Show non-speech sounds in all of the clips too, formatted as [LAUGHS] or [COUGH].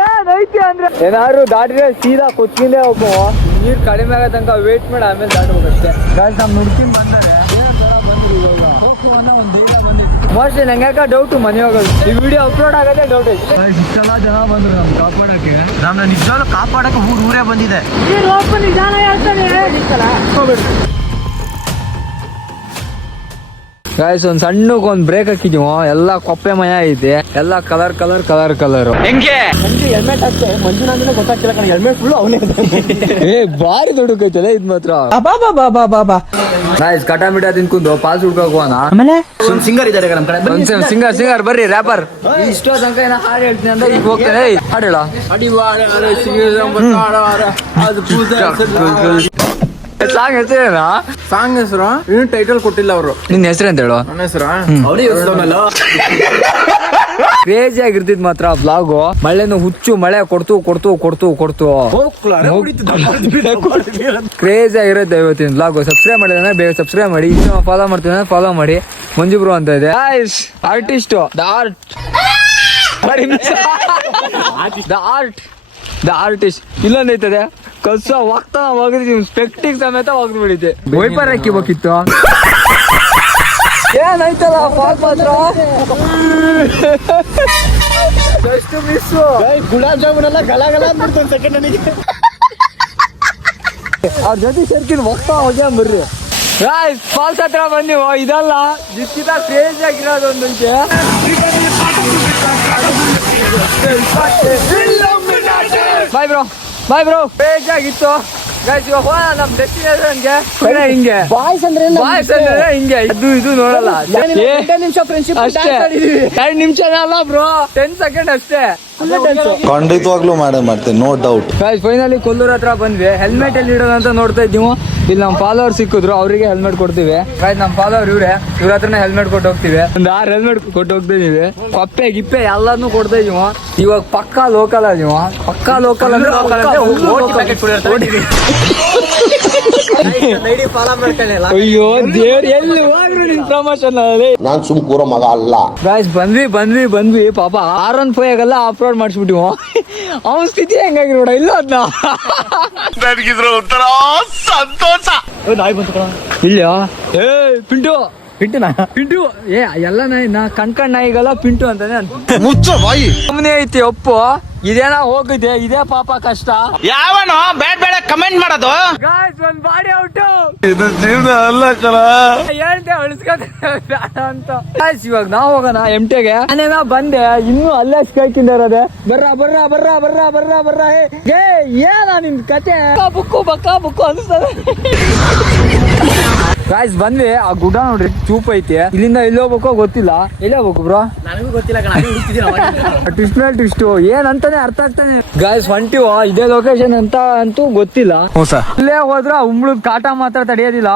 ಏನೈತಿ ಅಂದ್ರೆ? ಏನಾದ್ರು ದಾಟಿದ್ರೆ ಸೀದಾ ಕುತ್ಕಿಂದೆ ಹೋಗೋ. ನೀರ್ ಕಡಿಮೆ ಆಗೋ ತನಕ ವೇಟ್ ಮಾಡಿ ಆಮೇಲೆ ದಾಟ್ಬೇಕಷ್ಟೇ ಗಾಯ್ಸ್ ನಮ್ ನುಡ್ಕಿನ್ ಬಂದರೆ. ಮೋಸ್ಟ್ಲಿ ನಂಗೆ ಯಾಕೆ ಡೌಟು ಮನೆ ಹೋಗೋದು ಈ ವಿಡಿಯೋ ಅಪ್ಲೋಡ್ ಆಗೋದೇ ಡೌಟ್ ಐತಿ. ಇಷ್ಟೆಲ್ಲ ಜನ ಬಂದ್ರು ನಮ್ ಕಾಪಾಡಕ್ಕೆ. ನಮ್ಮನ್ನ ನಿಜವಾಗ್ಲೂ ಕಾಪಾಡಕ್ಕೆ ಊರ್ ಊರೇ ಬಂದಿದೆ. ಗಾಯ್ಸ್ ಒಂದ್ ಸಣ್ಣಗ್ ಒಂದ್ ಬ್ರೇಕ್ ಹಾಕಿದೀವ. ಎಲ್ಲ ಕೊಪ್ಪೆ ಮಯ ಐತೆ. ಎಲ್ಲ ಕಲರ್ ಕಲರ್ ಕಲರ್ ಕಲರ್ ಹೆಂಗೆ? ಹೆಲ್ಮೆಟ್ ಹಾಕ್ತೆ? ಮಂಜುನಾಥನೇ ಗೊತ್ತಾಗ್ತಿಲ್ಲ ಕಣ. ಹೆಲ್ಮೆಟ್ ಫುಲ್ ಅವನೇ ಏ ಬಾರಿ ದೊಡ್ಡಕೈತಲ್ಲ ಇದ್ ಮಾತ್ರ. ಗಾಯ್ಸ್ ಕಟ ಮಿಟ ತಿನ್ಕೊಂಡು ಪಾಸ್ ಹುಡ್ಕೋಕ್ ಹೋಗೋಣ. ಆಮೇಲೆ? ಒಂದ್ ಸಿಂಗರ್ ಇದ್ದಾರೆ ನಮ್ ಕಡೆ. ಸಿಂಗರ್ ಸಿಂಗರ್ ಬರ್ರಿ ರ್ಯಾಪರ್ ಇಷ್ಟೋ ತನಕ ಏನ ಹಾಡು ಹೇಳ್ತೀನಿ ಅಂದ್ರೆ ಈಗ ಹೋಗ್ತೇನೆ. ಏಯ್, ಅದು ಹೇಳ ಸಾಂಗ್ ಹೆಸರೇನಾ ಸಾಂಗ್ ಹೆಸರು ಇನ್ನು ಟೈಟಲ್ ಕೊಟ್ಟಿಲ್ಲ ಅವರು. ನಿನ್ ಹೆಸರು ಅಂತ ಹೇಳು? ನನ್ನ ಹೆಸರು. ಕ್ರೇಜಿ ಆಗಿರ್ತಿದ್ ಮಾತ್ರ ಬ್ಲಾಗ್ ಮಳೆನು ಹುಚ್ಚು ಮಳೆ ಕೊಡ್ತು ಕೊಡ್ತು ಕೊಡ್ತು ಕೊಡ್ತು. ಕ್ರೇಜಿ ಆಗಿರುತ್ತೆ ಇವತ್ತಿನ ಬ್ಲಾಗ್ ಸಬ್ಸ್ಕ್ರೈಬ್ ಮಾಡಿದ್ರೆ ಬೇಗ ಸಬ್ಸ್ಕ್ರೈಬ್ ಮಾಡಿ. ಇನ್ನು ಫಾಲೋ ಮಾಡ್ತೀನಿ ಫಾಲೋ ಮಾಡಿ. ಮಂಜು ಬ್ರೋ ಅಂತ ಇದೆ. Artist the art the art the artist ಇಲ್ಲೊಂದೈತದೆ ಕಸ ಹೋಗ್ತಾ ಹೋಗಿದ್ವಿ ಸ್ಪೆಕ್ಟಿಗ್ ಸಮೇತ ಹೋಗ್ದು ಬಿಡಿದ್ದೆ ವೈಪರ್ ಹಾಕಿಬೇಕಿತ್ತು ಏನಾಯ್ತಲ್ಲ ಫಾಲ್ ಮಾತ್ರ ಎಷ್ಟು ಮಿಸ್ಸು ಗುಲಾಬ್ ಜಾಮೂನ್ ಎಲ್ಲ ಗಲ ಗಲ ಅಂದ್ಬಿಡ್ತು ಒಂದ್ ಸೆಕೆಂಡ್ ನನಗೆ. ಅವ್ರ ಜೊತೆ ಸೇರ್ಕಿದ್ ಹೋಗ್ತಾ ಹೋಗ್ಯ ಬರ್ರಿ ಗಾಯ್ಸ್ ಫಾಲ್ಸ್ ಹತ್ರ ಬನ್ನಿ. ಇದಲ್ಲ. ಇದಕ್ಕಿಂತ ಕ್ರೇಜ್ ಆಗಿರೋದು ಒಂದೊಂದು ಬಾಯ್ ಬ್ರೋ ಬಾಯ್ ಬ್ರೋ. ಬೇಜ್ ಆಗಿತ್ತು ಗಾಯ್ಸ್ ಇವಾಗ ಹೋಗೋಣ ನಮ್ ಡೆಸ್ಟಿನೇಷನ್ಗೆ ಹಿಂಗೆ? ಬಾಯ್ಸ್ ಅಂದ್ರೆ ಬಾಯ್ಸ್ ಅಂದ್ರೆ ಹಿಂಗೆ? ಇದು ಇದು ನೋಡಲ್ಲ. ನಿಮಿಷ ಫ್ರೆಂಡ್ಶಿಪ್ ಅಷ್ಟೇ. ಎರಡು ನಿಮಿಷ ಅಲ್ಲ ಬ್ರೋ. ಟೆನ್ ಸೆಕೆಂಡ್ ಅಷ್ಟೇ. ಖಂಡಿತವಾಗ್ಲೂ ಮಾಡೇ ಮಾಡ್ತೇನೆ ನೋ ಡೌಟ್ ಫೈನಲಿ ಕೊಲ್ಲೂರ್ ಹತ್ರ ಬಂದ್ವಿ. ಹೆಲ್ಮೆಟ್ ಎಲ್ಲಿ ಇಡೋದಂತ ಅಂತ ನೋಡ್ತಾ ಇದ್ದೀವಿ? ಇಲ್ಲಿ ನಮ್ಮ ಫಾಲೋವರ್ ಸಿಕ್ಕಿದ್ರು ಅವರಿಗೆ ಹೆಲ್ಮೆಟ್ ಕೊಡ್ತೀವಿ. ಗಾಯ್ಸ್ ನಮ್ಮ ಫಾಲೋವರ್ ಇವ್ರೆ. ಇವ್ರ ಹತ್ರನೇ ಹೆಲ್ಮೆಟ್ ಕೊಟ್ಟು ಹೋಗ್ತೀವಿ. ಒಂದ್ ಆರು ಹೆಲ್ಮೆಟ್ ಕೊಟ್ಟು ಹೋಗ್ತಾ ಪಪ್ಪೆ ಕಪ್ಪೆ ಗಿಪ್ಪೆ ಎಲ್ಲಾನು ಕೊಡ್ತಾ ಇದೀವಿ ಇವಾಗ ಪಕ್ಕಾ ಲೋಕಲ್ ನೀವು ಪಕ್ಕಾ ಲೋಕಲ್ ಅಂದ್ರೆ ಅಯ್ಯೋ ದೇವ್ರ ಎಲ್ಲಿ ಹೋಗ್ರು ನಿನ್ ಪ್ರಮೋಷನ್ ಅಲ್ಲಿ ನಾನ್ ಸುಮ್ ಕೂರೋ ಮಗ ಅಲ್ಲ ಗಾಯ್ಸ್ ಬಂದ್ವಿ ಬಂದ್ವಿ ಬಂದ್ವಿ ಪಾಪ ಆರ್ ಒನ್ ಫೈವ್ ಆಗಲ್ಲ ಅಪ್ಲೋಡ್ ಮಾಡಿಸ್ಬಿಟ್ಟಿವ ಅವನ ಸ್ಥಿತಿ ಹೆಂಗಾಗಿರೋಡ ಇಲ್ಲ ಅದನ್ನ ನನಗಿದ್ರ ಒಂಥರ ಸಂತೋಷ ನಾಯಿ ಬಂತು ಕಣ ಇಲ್ಲ ಏ ಪಿಂಟು ಪಿಂಟು ನಾ ಪಿಂಟು ಏ ಎಲ್ಲ ನಾಯಿ ನಾ ಕಣ್ಕಣ್ ಕಣ್ ನಾಯಿಗೆಲ್ಲ ಪಿಂಟು ಅಂತಾನೆ ಅಂತ ಮುಚ್ಚ ಬಾಯಿ. ಸುಮ್ಮನೆ ಐತಿ ಒಪ್ಪು. ಇದೇನ ಹೋಗಿದೆ ಇದೇ ಪಾಪ ಕಷ್ಟ. ಯಾವನೋ ಬೇಡ ಬೇಡ ಕಮೆಂಟ್ ಮಾಡೋದು? ಗಾಯ್ಸ್ ಒಂದ್ ಬಾಡಿ ಔಟ್ ಇದು ಜೀವನ ಅಲ್ಲ ಕಣ. ಹೇಳ್ತೆ ಅಳಿಸ್ಕೊತ ಅಂತ. ಗಾಯ್ಸ್ ಇವಾಗ ನಾವ್ ಹೋಗೋಣ ಎಂಟೆಗೆ ನಾನೇನ ಬಂದೆ ಇನ್ನೂ ಅಲ್ಲೇ ಸಿಕ್ಕಾಕಿಂದಿರೋದೆ ಬರ್ರ ಬರ್ರ ಬರ್ರ ಬರ್ರ ಬರ್ರ ಬರ್ರ ಏ, ಏ ಏನ ನಿನ್ ಕತೆ? ಬಕ್ಕ ಬುಕ್ಕು ಬಕ್ಕ ಬುಕ್ಕು ಅನ್ಸ್ತದೆ. ಗಾಯ್ಸ್ ಬಂದ್ವಿ ಆ ಗುಡ್ಡ ನೋಡ್ರಿ ಚೂಪ್ ಐತಿ. ಇಲ್ಲಿಂದ ಎಲ್ಲಿ ಹೋಗ್ಬೇಕೋ ಗೊತ್ತಿಲ್ಲ. ಎಲ್ಲಿ ಹೋಗ್ಬೇಕು ಬ್ರೋ ನನಗೂ ಗೊತ್ತಿಲ್ಲ. ಟ್ವಿಸ್ಟ್ [LAUGHS] ಮೇಲೆ ಟ್ವಿಸ್ಟ್ ಏನಂತಾನೆ ಅರ್ಥ ಆಗ್ತಾನೆ. ಗಾಯ್ಸ್ ಹೊಂಟಿವ ಇದೇ ಲೊಕೇಶನ್ ಅಂತ ಅಂತೂ ಗೊತ್ತಿಲ್ಲ. ಇಲ್ಲೇ ಹೋದ್ರ ಉಂಬ್ಳದ್ ಕಾಟ ಮಾತ್ರ ತಡೆಯೋದಿಲ್ಲ.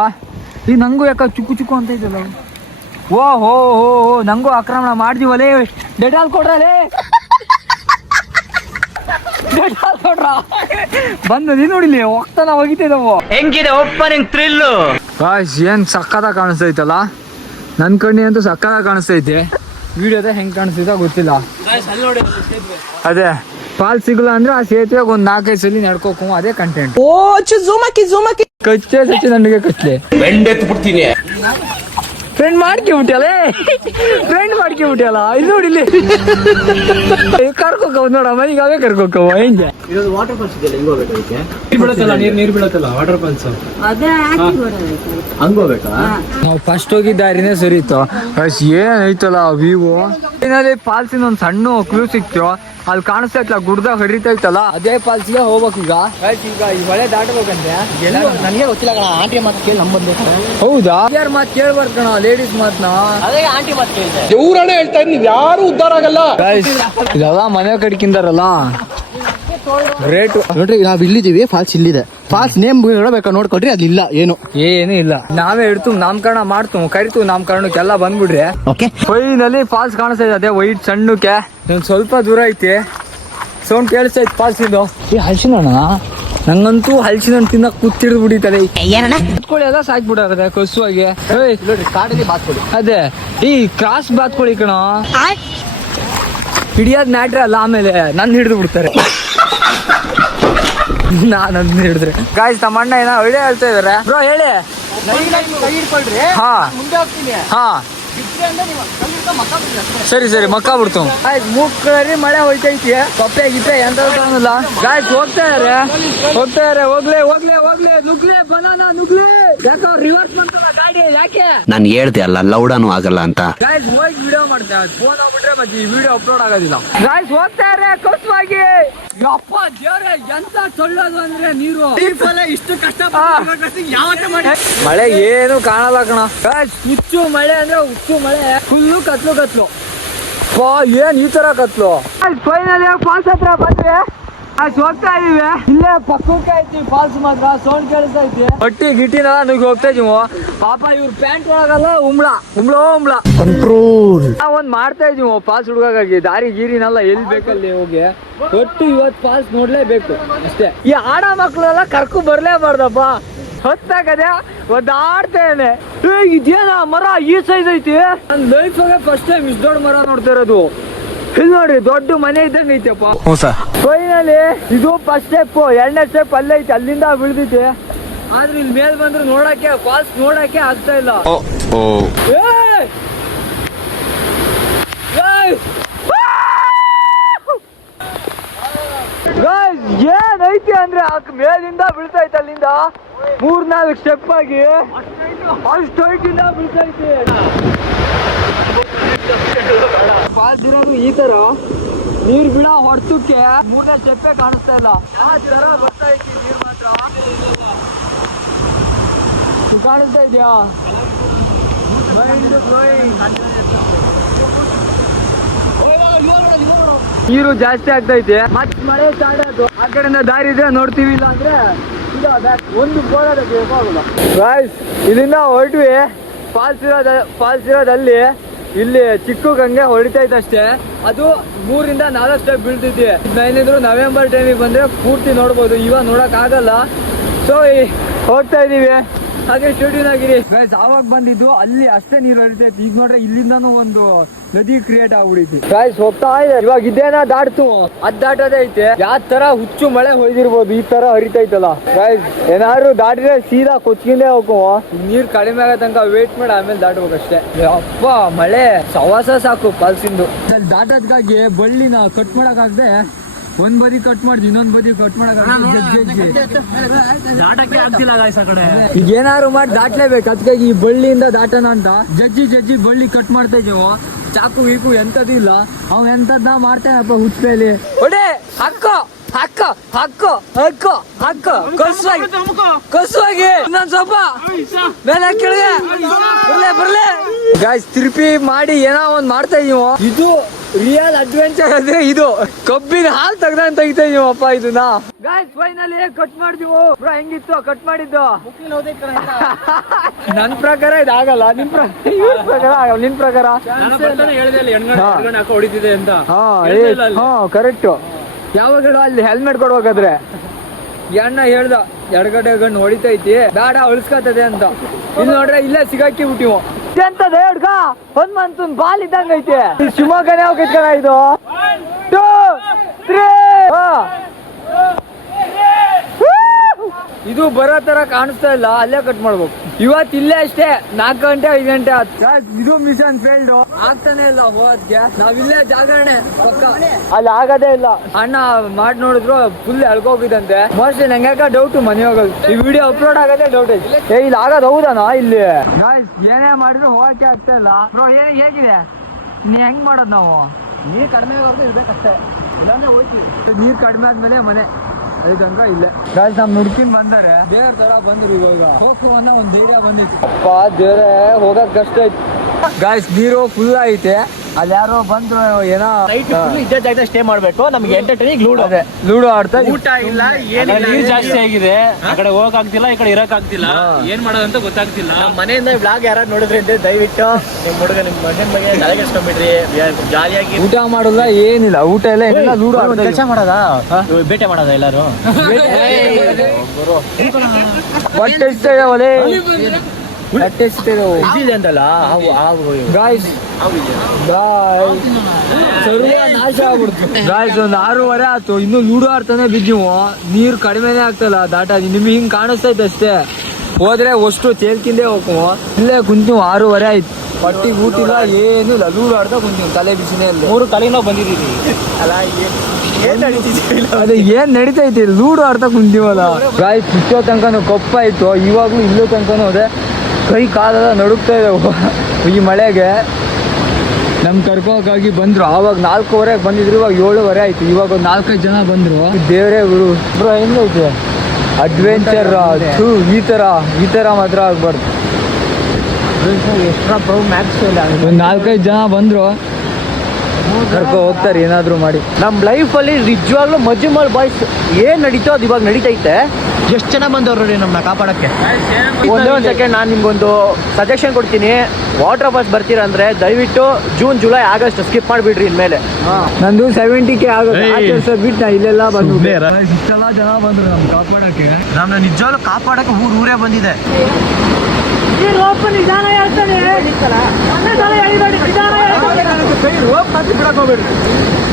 ಈಗ ನಂಗೂ ಯಾಕ ಚುಕ್ಕು ಚುಕ್ಕು ಅಂತ ಇದಲ್ಲ ಓ ಹೋ ಹೋ ಹೋ ನಂಗೂ ಆಕ್ರಮಣ ಮಾಡ್ದಿವಲೇ ಡೆಟಾಲ್ ಕೊಡ್ರಲೇ ಡೆಟಾಲ್ ಕೊಡ್ರ. ನೋಡಿ ನೀನ್ ನೋಡಿಲಿ ಹೋಗ್ತಾನ ನಾವು. ಹೆಂಗಿದೆ ಓಪನಿಂಗ್ ಥ್ರಿಲ್ ಗಾಯ್ಸ್ ಏನ್ ಸಕ್ಕದ ಕಾಣಿಸ್ತೈತಲ್ಲ? ನನ್ ಕಣ್ಣಿ ಅಂತೂ ಸಕ್ಕದ ಕಾಣಿಸ್ತೈತೆ. ವಿಡಿಯೋದ ಹೆಂಗ್ ಕಾಣಿಸ್ತೈತ ಗೊತ್ತಿಲ್ಲ. ಅದೇ. ಪಾಲ್ ಸಿಗಲ್ಲ ಅಂದ್ರೆ ಆ ಸೇತುವೆ ಒಂದ್ ನಾಲ್ಕೈದು ಸಲ ನಡ್ಕೋಕು ಅದೇ ಕಂಟೆಂಟ್ ಓ ಚು ಝೂಮ್ ಹಾಕಿ ಝೂಮ್ ಹಾಕಿ ಕಚ್ಚೆ ಸಚ್ಚಿ ನನಗೆ ಕಚ್ಲೆ ಬೆಂಡೆತ್ಬಿಡ್ತೀನಿ. ಫ್ರೆಂಡ್ ಮಾಡ್ಕೊಂಬಿಟ್ಯಲ್ಲ ಫ್ರೆಂಡ್ ಮಾಡ್ಕೊಂಬಿಟ್ಯಲ್ಲ ಇದು ಇಲ್ಲಿ ಕರ್ಕೋಕವ ನೋಡಮ್ಮ ಮನೆಗೆ ಅವೇ ಕರ್ಕೋಕವ ಹೆಂಗೆ? ಇರೋದು ವಾಟರ್ ಫಾಲ್ಸ್ ಇದೆಯಲ್ಲ ಹಿಂಗ್ ಹೋಗ್ಬೇಕು ಅದಕ್ಕೆ? ಹಂಗ್ ಹೋಗ್ಬೇಕಾ? ನಾವು ಫಸ್ಟ್ ಹೋಗಿ ದಾರಿನೇ ಸರಿ ಇತ್ತು ಅಸ್ ಏನೈತಲ್ಲ ವಿವೋ ಏನಾದ್ರೆ ಫಾಲ್ಸಿನ ಒಂದ್ ಸಣ್ಣ ಕ್ಲೂ ಸಿಕ್ತು ಅಲ್ಲಿ ಕಾಣಿಸ್ತಾ ಇತ್ತಲ್ಲ ಗುಡ್ದಾಗ ಹರಿತಾ ಇತ್ತಲ್ಲ? ಅದೇ ಫಾಲ್ಸ್ಗೆ ಹೋಗ್ಬೇಕು ಈಗ. ಆಯ್ತು ಈಗ ಈ ಹೊಳೆ ದಾಟಬೇಕಂದ್ರೆ ನನಗೆ ಗೊತ್ತಿಲ್ಲ ಕಣ ಆಂಟಿ ಮಾತು ಕೇಳಿ ನಮ್ ಬಂದೆ ಹೌದಾ? ಯಾರ ಮಾತ್ ಕೇಳ್ಬಾರ್ದು ಕಣ ಲೇಡೀಸ್ ಮಾತ್ನ? ಅದೇ ಆಂಟಿ ಮಾತು ಕೇಳಿದೆ. ದೇವ್ರನೇ ಹೇಳ್ತಾ ಇದ್ದೀನಿ ಯಾರು ಉದ್ದಾರ ಆಗಲ್ಲ. ಇದೆಲ್ಲ ಮನೆ ಕಡ್ಕಿಂದಾರಲ್ಲ? ರೇಟು ನೋಡ್ರಿ ನಾವ್ ಇಲ್ಲಿದೀವಿ ಫಾಲ್ಸ್ ಇಲ್ಲಿದೆ. ಫಾಲ್ಸ್ ನೇಮ್ ನೋಡ್ಬೇಕಾ ನೋಡ್ಕೊಡ್ರಿ ಅದಿಲ್ಲ ಏನು? ಏನು ಇಲ್ಲ. ನಾವೇ ಇಡ್ತು ನಾಮಕರಣ ಮಾಡ್ತು ಕರಿತು ನಾಮಕರಣಕ್ಕೆಲ್ಲ ಬಂದ್ಬಿಡ್ರಿ ಓಕೆ ಫೈನಲ್ಲಿ ಫಾಲ್ಸ್ ಕಾಣಿಸ್ತಾ ಇದೆ ಅದೇ ವೈಟ್ ಸಣ್ಣಕ್ಕೆ. ನಂಗೆ ಸ್ವಲ್ಪ ದೂರ ಐತಿ. ಸೌಂಡ್ ಕೇಳಿಸ್ತಾ ಇತ್ತು ಫಾಲ್ಸ್ ಇದು. ಈ ಹಲಸಿನ ನಂಗಂತೂ ಹಲಸಿನ ತಿನ್ನ ತಿನ್ನಕ್ ಕೂತಿಡ್ದು ಬಿಡಿತದೆ. ಎಲ್ಲ ಸಾಕ್ ಎಲ್ಲ ಕಸು ಕಸುವಾಗಿ. ನೋಡ್ರಿ ಕಾಡಲ್ಲಿ ಬಾತ್ಕೊಳ್ಳಿ ಅದೇ ಈ ಕ್ರಾಸ್ ಬಾತ್ಕೊಳ್ಳಿ ಕಣ. ಹಿಡಿಯೋದ್ ಮ್ಯಾಟ್ರ್ ಅಲ್ಲ ಆಮೇಲೆ ನನ್ ಹಿಡಿದು ಬಿಡ್ತಾರೆ. ನಾನು ಅದನ್ನ ಹಿಡಿದ್ರೆ. ಗಾಯ್ಸ್ ತಮ್ಮ ಅಣ್ಣ ಏನೋ ಒಳ್ಳೆ ಹೇಳ್ತಾ ಇದಾರೆ. ಬ್ರೋ ಹೇಳಿ. ಹಾ. ಮುಂದೆ ಹೋಗ್ತೀನಿ. ಹಾ. ಸರಿ ಸರಿ ಮಕ್ಕ ಬಿಡ್ತು. ಆಯ್ತು ಮೂಕರಿ ಮಳೆ ಹೋಯ್ತೈತಿ. ಕಪ್ಪೆ ಗಿಪ್ಪೆ ಎಂತ ಗಾಯ್ಸ್ ಹೋಗ್ತಾ ಇದಾರೆ. ಹೋಗ್ತಾ ಇದಾರೆ. ಹೋಗ್ಲೇ ಹೋಗ್ಲೇ ಹೋಗ್ಲೇ. ನುಗ್ಲೇ ಬನಾನ ನುಗ್ಲೇ. ಯಾಕೋ ರಿವರ್ಸ್ ಮಾಡ್ತಾರ ಗಾಡಿ ಯಾಕೆ? ನಾನು ಹೇಳ್ದೆ ಅಲ್ಲ ಲೌಡಾನು ಆಗಲ್ಲ ಅಂತ. ಗಾಯ್ಸ್ ಹೋಗಿ ವಿಡಿಯೋ ಮಾಡ್ತೇವೆ ಫೋನ್ ಆಗ್ಬಿಟ್ರೆ ಮತ್ತೆ ಈ ವಿಡಿಯೋ ಅಪ್ಲೋಡ್ ಆಗೋದಿಲ್ಲ. ಗಾಯ್ಸ್ ಹೋಗ್ತಾ ಇದಾರೆ ಕಸ್ವಾಗಿ ಯಪ್ಪ ದೇವ್ರೆ ಎಂತ ಸೊಳ್ಳೋದು ಅಂದ್ರೆ ನೀರು? ಇಷ್ಟು ಕಷ್ಟ ಮಳೆ ಏನು ಕಾಣಲ್ಲ ಕಣ. ಹುಚ್ಚು ಮಳೆ ಅಂದ್ರೆ ಹುಚ್ಚು ಮಳೆ. ಫುಲ್ಲು ಕತ್ಲು ಕತ್ಲು. ಏನ್ ಈ ತರ ಕತ್ಲು? ಫೈನಲ್ ಪಾಸ್ ಹತ್ರ ಬಂದ್ರೆ ಹೋಗ್ತಾ ಇದೀವಿ. ಇಲ್ಲೇ ಪಕ್ಕಕ್ಕೆ ಐತಿ ಫಾಲ್ಸ್ ಮಾತ್ರ ಸೌಂಡ್ ಕೇಳಿಸ್ತಾ ಐತಿ. ಹೊಟ್ಟಿ ಗಿಟ್ಟಿನ ನುಗ್ಗಿ ಹೋಗ್ತಾ ಇದೀವಿ ಪಾಪ ಇವ್ರ ಪ್ಯಾಂಟ್ ಒಳಗಲ್ಲ ಉಮ್ಳ ಉಮ್ಳೋ ಉಮ್ಳ ಕಂಟ್ರೋಲ್ ನಾವ್ ಒಂದ್ ಮಾಡ್ತಾ ಇದೀವಿ ಫಾಲ್ಸ್ ಹುಡುಗಾಗಿ ದಾರಿ ಗೀರಿನಲ್ಲ ಎಲ್ಲಿ ಬೇಕಲ್ಲಿ ಹೋಗಿ. ಒಟ್ಟು ಇವತ್ ಫಾಲ್ಸ್ ನೋಡ್ಲೇಬೇಕು ಅಷ್ಟೇ. ಈ ಆಡ ಮಕ್ಳೆಲ್ಲ ಕರ್ಕೊ ಬರ್ಲೇಬಾರ್ದಪ್ಪ. ಹೊತ್ತಾಗದೆ ಒದ್ದಾಡ್ತೇನೆ. ಏ ಇದೇನ ಮರ? ಈ ಸೈಜ್ ಐತಿ. ನನ್ ಲೈಫ್ ಫಸ್ಟ್ ಟೈಮ್ ಇಷ್ಟು ದೊಡ್ಡ ಮರ ನೋಡ್ತಾ ಇರೋದು. ಇಲ್ಲಿ ನೋಡಿ ದೊಡ್ಡ ಮನೆ ಇದ್ದಂಗೆ ಐತಪ್ಪ. ಫೈನಲಿ ಇದು ಫಸ್ಟ್ ಸ್ಟೆಪ್ ಎರಡನೇ ಸ್ಟೆಪ್ ಅಲ್ಲೇ ಐತೆ ಅಲ್ಲಿಂದ ಬೀಳ್ತೈತಿ. ಆದ್ರೆ ಇಲ್ಲಿ ಮೇಲ್ ಬಂದ್ರೆ ನೋಡಕ್ಕೆ ಫಾಲ್ಸ್ ನೋಡಕ್ಕೆ ಆಗ್ತಾ ಇಲ್ಲ. ಏನೈತಿ ಅಂದ್ರೆ ಆ ಮೇಲಿಂದ ಬೀಳ್ತೈತೆ ಅಲ್ಲಿಂದ. ಮೂರ್ನಾಲ್ಕು ಸ್ಟೆಪ್ ಆಗಿ. ಅಷ್ಟು ಹೈಟಿಂದ ಬೀಳ್ತೈತೆ ಇರೋದು ಈ ತರ. ನೀರ್ ಬಿಡ ಹೊಡ್ತಕ್ಕೆ ಮೂರನೇ ಸ್ಟೆಪ್ಪೇ ಕಾಣಿಸ್ತಾ ಇಲ್ಲ. ಆ ತರ ಬರ್ತಾ ಐತಿ ನೀರ್ ಮಾತ್ರ. ಇದು ಕಾಣಿಸ್ತಾ ಇದೆಯಾ. ನೀರು ಜಾಸ್ತಿ ಆಗ್ತೈತೆ ಮತ್ ಮಳೆ ಸ್ಟಾರ್ಟ್ ಆಯ್ತು. ಆ ಕಡೆಯಿಂದ ದಾರಿ ಇದ್ರೆ ನೋಡ್ತೀವಿ ಇಲ್ಲ ಅಂದ್ರೆ. ಒಂದು ಬೋರ್ಡ್ ಗಾಯ್ಸ್ ಇಲ್ಲಿಂದ ಹೊರಟ್ವಿ. ಫಾಲ್ಸ್ ಇರೋದ, ಫಾಲ್ಸ್ ಇರೋದಲ್ಲಿ ಇಲ್ಲಿ ಚಿಕ್ಕ ಗಂಗೆ ಹೊಡಿತಾ ಅಷ್ಟೇ ಅದು ಮೂರಿಂದ ನಾಲ್ಕು ಸ್ಟೆಪ್ ಬೀಳ್ತಿದ್ವಿ ಏನಿದ್ರು ನವೆಂಬರ್ ಟೈಮಿಗೆ ಬಂದ್ರೆ ಪೂರ್ತಿ ನೋಡ್ಬೋದು. ಇವಾಗ ನೋಡೋಕ್ಕಾಗಲ್ಲ. ಸೊ ಹೋಗ್ತಾ ಇದೀವಿ. ಹಾಗೆ ಸ್ಟುಡಿಯೋನ್ ಆಗಿರಿ ಆವಾಗ ಬಂದಿದ್ದು ಅಲ್ಲಿ ಅಷ್ಟೇ ನೀರು ಹರಿತೈತಿ ಈಗ ನೋಡ್ರೆ ಇಲ್ಲಿಂದಾನು ಒಂದು ನದಿ ಕ್ರಿಯೇಟ್ ಆಗ್ಬಿಡಿದ್ವಿ ಗಾಯ್ಸ್ ಹೋಗ್ತಾ ಇದೆ. ಇವಾಗ ಇದೇನ ದಾಟ್ತು? ಅದ್ ದಾಟೋದೇ ಐತೆ. ಯಾವ ತರ ಹುಚ್ಚು ಮಳೆ ಹೊಯ್ದಿರ್ಬೋದು ಈ ತರ ಹರಿತೈತಲ್ಲ. ಗಾಯ್ಸ್ ಏನಾದ್ರು ದಾಟಿದ್ರೆ ಸೀದಾ ಕೊಚ್ಕಿಂದೇ ಹೋಗು. ನೀರ್ ಕಡಿಮೆ ಆಗೋ ತನಕ ವೇಟ್ ಮಾಡಿ ಆಮೇಲೆ ದಾಟ್ಬೇಕಷ್ಟೇ ಅಪ್ಪ ಮಳೆ. ಸವಾಸ ಸಾಕು ಫಾಲ್ಸಿಂದು ದಾಟೋದ್ಗಾಗಿ ಬಳ್ಳಿನ ಕಟ್ ಮಾಡಕ್ಕಾಗ್ದೆ ಒಂದ್ ಬದಿ ಕಟ್ ಮಾಡಿದ್ವಿ ಇನ್ನೊಂದ್ ಬದಿ ಕಟ್ ಮಾಡಕ್ ದಾಟಕ್ಕೆ ಆಗ್ತಿಲ್ಲ ಗಾಯ್ಸ್ ಆ ಕಡೆ. ಈಗ ಏನಾದ್ರು ಮಾಡಿ ದಾಟ್ಲೇಬೇಕು. ಅದಕ್ಕಾಗಿ ಈ ಬಳ್ಳಿಯಿಂದ ದಾಟನ ಅಂತ. ಜಜ್ಜಿ ಜಜ್ಜಿ ಬಳ್ಳಿ ಕಟ್ ಮಾಡ್ತಾ ಇದೀವು ಚಾಕು ಗೀಕು ಎಂತದಿಲ್ಲ ಇಲ್ಲ. ಅವ್ ಎಂತದ್ನ ಮಾಡ್ತಾನಪ್ಪ ಹುಚ್ಚೇಲಿ ಒಡೆ ಹಕ್ಕೋ ಹಕ್ಕ ಹಕ್ಕೋ ಹಕ್ಕೋ ಹಕ್ಕೋ ಕಸುವಾಗಿ ಕಸುವಾಗಿ. ಇನ್ನೊಂದ್ ಸ್ವಲ್ಪ. ಮೇಲೆ ಕೆಳಗೆ ಬರ್ಲೆ ಬರ್ಲೆ. ಗಾಯ್ಸ್ ತಿರುಪಿ ಮಾಡಿ ಏನೋ ಒಂದ್ ಮಾಡ್ತಾ ಇದೀವಿ. ಇದು ರಿಯಲ್ ಅಡ್ವೆಂಚರ್ ಅಂದ್ರೆ ಇದು. ಕಬ್ಬಿನ ಹಾಲು ತೆಗ್ದಂತ ತೆಗಿತಾ ಇದನ್ನ. ಗಾಯ್ಸ್ ಫೈನಲಿ ಕಟ್ ಮಾಡಿದೀವು? ಬ್ರೋ ಹೆಂಗಿತ್ತು? ಕಟ್ ಮಾಡಿದ್ದು? [LAUGHS] ನನ್ ಪ್ರಕಾರ ಇದಾಗಲ್ಲ. ನಿನ್ ಪ್ರಕಾರ ಆಗಲ್ಲ. ನಿನ್ ಪ್ರಕಾರ? ಹಾ. ಹೊಡಿತಿದೆ ಅಂತ. ಹಾ ಹೇಳ್ದೆ ಇಲ್ಲ ಹಾ ಕರೆಕ್ಟ್ ಯಾವಾಗ ಅಲ್ಲಿ ಹೆಲ್ಮೆಟ್ ಕೊಡ್ಬೇಕಾದ್ರೆ. ಎಣ್ಣ ಹೇಳ್ದ ಎಡಗಡೆ ಗಣ್ಣು ಹೊಡಿತೈತಿ ಬೇಡ ಉಳಿಸ್ಕೊತದೆ ಅಂತ. ಇಲ್ಲಿ ನೋಡ್ರೆ ಇಲ್ಲೇ ಸಿಗಾಕಿ ಬಿಟ್ಟಿವು ಎಂತದ ಹೇಳ್ಕ? ಒಂದ್ ಮಂತ್ ಬಾಲ್ ಇದ್ದಂಗ ಐತೆ ಶಿವಮೊಗ್ಗನೇ ಹೋಗೈತ್ ಕಣ ಇದು ಟೂ ತ್ರೀ ಇದು ಬರೋ ತರ ಕಾಣಿಸ್ತಾ ಇಲ್ಲ ಅಲ್ಲೇ ಕಟ್ ಮಾಡ್ಬೇಕು. ಇವತ್ ಇಲ್ಲೇ ಅಷ್ಟೇ ನಾಲ್ಕು ಗಂಟೆ ಐದು ಗಂಟೆ ಇದು ಮಿಷನ್ ಫೇಲ್ಡ್ ಆಗ್ತಾನೆ ಇಲ್ಲ ಹೋದ್ಗೆ ನಾವ್ ಇಲ್ಲೇ ಜಾಗರಣೆ ಪಕ್ಕ. ಅಲ್ಲಿ ಆಗದೇ ಇಲ್ಲ. ಅಣ್ಣ ಮಾಡಿ ನೋಡಿದ್ರು ಫುಲ್ ಎಳ್ಕೋಗಿದಂತೆ ಮೋಸ್ಟ್ಲಿ ನಂಗೆ ಡೌಟ್ ಮನೆ ಹೋಗೋದು? ಈ ವಿಡಿಯೋ ಅಪ್ಲೋಡ್ ಆಗೋದೇ ಡೌಟ್ ಐತಿ. ಏ ಇಲ್ಲಿ ಆಗೋದು ಹೌದನಾ ಇಲ್ಲಿ? ಏನೇ ಮಾಡಿದ್ರು ಹೋಗಕ್ಕೆ ಆಗ್ತಾ ಇಲ್ಲ. ಏನೇ ಹೇಗಿದೆ? ನೀ ಹೆಂಗ್ ಮಾಡೋದು ನಾವು? ನೀರ್ ಕಡಿಮೆ ಆಗೋದು ಇರ್ಬೇಕಷ್ಟೇ. ಇಲ್ಲಾಂದ್ರೆ ಹೋಯ್ತೀವಿ. ನೀರ್ ಕಡಿಮೆ ಆದ್ಮೇಲೆ ಮನೆ. ಇಲ್ಲೇ. ಗಾಯ್ಸ್ ನಮ್ ನುಡ್ಕಿನ್ ಬಂದಾರೆ ದೇವ್ರ ತರ ಬಂದ್ರು ಇವಾಗ. ಅನ್ನೋ ಒಂದ್ ಧೈರ್ಯ ಬಂದಿತ್ತು. ಅಪ್ಪ ದೇವ್ರೆ ಹೋಗಕ್ ಕಷ್ಟ ಐತಿ ಗಾಯ್ಸ್ ನೀರು ಫುಲ್ ಐತೆ. ಅಲ್ಲಿ ಯಾರೋ ಬಂದ್ರು ಏನೋ ಇದ್ದ ಜಾಗದಾಗ ಸ್ಟೇ ಮಾಡ್ಬೇಕು. ನಮ್ಗೆ ಎಂಟರ್ಟೈನಿಂಗ್ ಲೂಡೋ ಅದೇ ಲೂಡೋ ಆಡ್ತಾ ಊಟ ಇಲ್ಲ ಏನಿಲ್ಲ. ನೀರ್ ಜಾಸ್ತಿ ಆಗಿದೆ. ಆ ಕಡೆ ಹೋಗಕ್ ಆಗ್ತಿಲ್ಲ ಈ ಕಡೆ ಇರಕ್ ಆಗ್ತಿಲ್ಲ ಏನ್ ಮಾಡೋದಂತ ಗೊತ್ತಾಗ್ತಿಲ್ಲ. ನಮ್ಮ ಮನೆಯಿಂದ ಬ್ಲಾಗ್ ಯಾರು ನೋಡಿದ್ರೆ ದಯವಿಟ್ಟು ನಿಮ್ ಹುಡುಗ ನಿಮ್ ಮನೆ ಬಗ್ಗೆ ತಲೆಗೆಡ್ಸ್ಕೊಂಡ್ಬಿಡ್ರಿ ಜಾಲಿಯಾಗಿ ಊಟ ಮಾಡಲ್ಲ ಏನಿಲ್ಲ ಊಟ ಎಲ್ಲ ಏನಿಲ್ಲ ಲೂಡೋ ಕೆಲಸ ಮಾಡೋದಾ? ಬೇಟೆ ಮಾಡೋದ ಎಲ್ಲಾರು? ಬಟ್ಟೆ ಇಷ್ಟ ಇದೆ ಒಲೆ ಇದೆ ಅಂತಲ್ಲ ಹಾವು ಹಾವು ಗಾಯ್ಸ್ ಗಾಯ್ಸ್ ಸರ್ವ ನಾಶ ಆಗ್ಬಿಡ್ತು. ಗಾಯ್ಸ್ ಒಂದು ಆರೂವರೆ ಆಯ್ತು. ಇನ್ನು ಲೂಡು ಆಡ್ತಾನೆ ಬಿದ್ದೀವು. ನೀರು ಕಡಿಮೆನೇ ಆಗ್ತಲ್ಲ ದಾಟ ನಿಮ್ಗೆ ಹಿಂಗ್ ಕಾಣಿಸ್ತೈತೆ ಅಷ್ಟೇ. ಹೋದ್ರೆ ಅಷ್ಟು ತೇಲ್ಕಿಂದೇ ಹೋಗ್ವು. ಇಲ್ಲೇ ಕುಂತೀವಿ ಆರೂವರೆ ಆಯ್ತು. ಪಟ್ಟಿ ಊಟಿಲ್ಲ ಏನು ಇಲ್ಲ. ಲೂಡೋ ಆಡ್ತಾ ಕುಂತೀವಿ ತಲೆ ಬಿಸಿನೇ ಇಲ್ಲ ಮೂರು ಕಡೆನೋ ಬಂದಿದ್ದೀವಿ ಅಲ್ಲ ಅದೇ ಏನ್ ನಡೀತೈತಿ? ಲೂಡು ಆಡ್ತಾ ಕುಂತೀವಲ್ಲ. ಗಾಯ್ಸ್ ಇಷ್ಟೋ ತನಕ ಕಪ್ಪಾಯ್ತು ಇವಾಗ್ಲೂ ಇಲ್ಲೋ ತನಕನು ಅದೇ. ಕೈ ಕಾಲೆಲ್ಲ ನಡುಗ್ತಾ ಇದಾವೆ ಈ ಮಳೆಗೆ ನಮ್ ಕರ್ಕೋಕ್ಕಾಗಿ ಬಂದ್ರು. ಆವಾಗ ನಾಲ್ಕೂವರೆಗೆ ಬಂದಿದ್ರು ಇವಾಗ ಏಳುವರೆ ಆಯ್ತು. ಇವಾಗ ಒಂದು ನಾಲ್ಕೈದು ಜನ ಬಂದ್ರು. ದೇವರೇ ಗುರು. ಬ್ರೋ ಹೆಂಗೈತೆ ಅಡ್ವೆಂಚರ್ ಈ ತರ ಈ ತರ ಮಾತ್ರ ಆಗ್ಬಾರ್ದು. ಎಕ್ಸ್ಟ್ರಾ ಪ್ರೌ ಮ್ಯಾಕ್ಸ್ ಒಂದು ನಾಲ್ಕೈದು ಜನ ಬಂದ್ರು. ಕರ್ಕೊ ಹೋಗ್ತಾರೆ ಏನಾದರೂ ಮಾಡಿ. ನಮ್ ಲೈಫ್ ಅಲ್ಲಿ ನಿಜವಾಗ್ಲೂ ಮಜ್ಜಿಮಲ್ ಬಾಯ್ಸ್ ಏನ್ ನಡೀತೋ ಅದು ಇವಾಗ ನಡೀತೈತೆ. ಎಷ್ಟು ಜನ ಬಂದವ್ರು ನೋಡಿ ನಮ್ಮನ್ನ ಕಾಪಾಡಕ್ಕೆ? ಒಂದೇ ಒಂದ್ ಸೆಕೆಂಡ್ ನಾನು ನಿಮ್ಗೊಂದು ಸಜೆಷನ್ ಕೊಡ್ತೀನಿ. ವಾಟರ್ ಬಸ್ ಬರ್ತೀರಾ ಅಂದ್ರೆ ದಯವಿಟ್ಟು ಜೂನ್ ಜುಲೈ ಆಗಸ್ಟ್ ಸ್ಕಿಪ್ ಮಾಡಿಬಿಡ್ರಿ ಇನ್ಮೇಲೆ. ನಂದು ಸೆವೆಂಟಿ ಕೆ ಆಗುತ್ತೆ. ಬಿಟ್ಟು ನಾ ಇಲ್ಲೆಲ್ಲ ಬಂದು ಇಷ್ಟೆಲ್ಲ ಜನ ಬಂದ್ರು ನಮ್ ಕಾಪಾಡಕ್ಕೆ. ನಮ್ಮನ್ನ ನಿಜವಾಗ್ಲೂ ಕಾಪಾಡಕ್ಕೆ ಊರ್ ಊರೇ ಬಂದಿದೆ. ಕೈ ರೋಪ್ ಹಾಕಿ ಬಿಡಕ್ ಹೋಗ್ಬೇಡ್ರಿ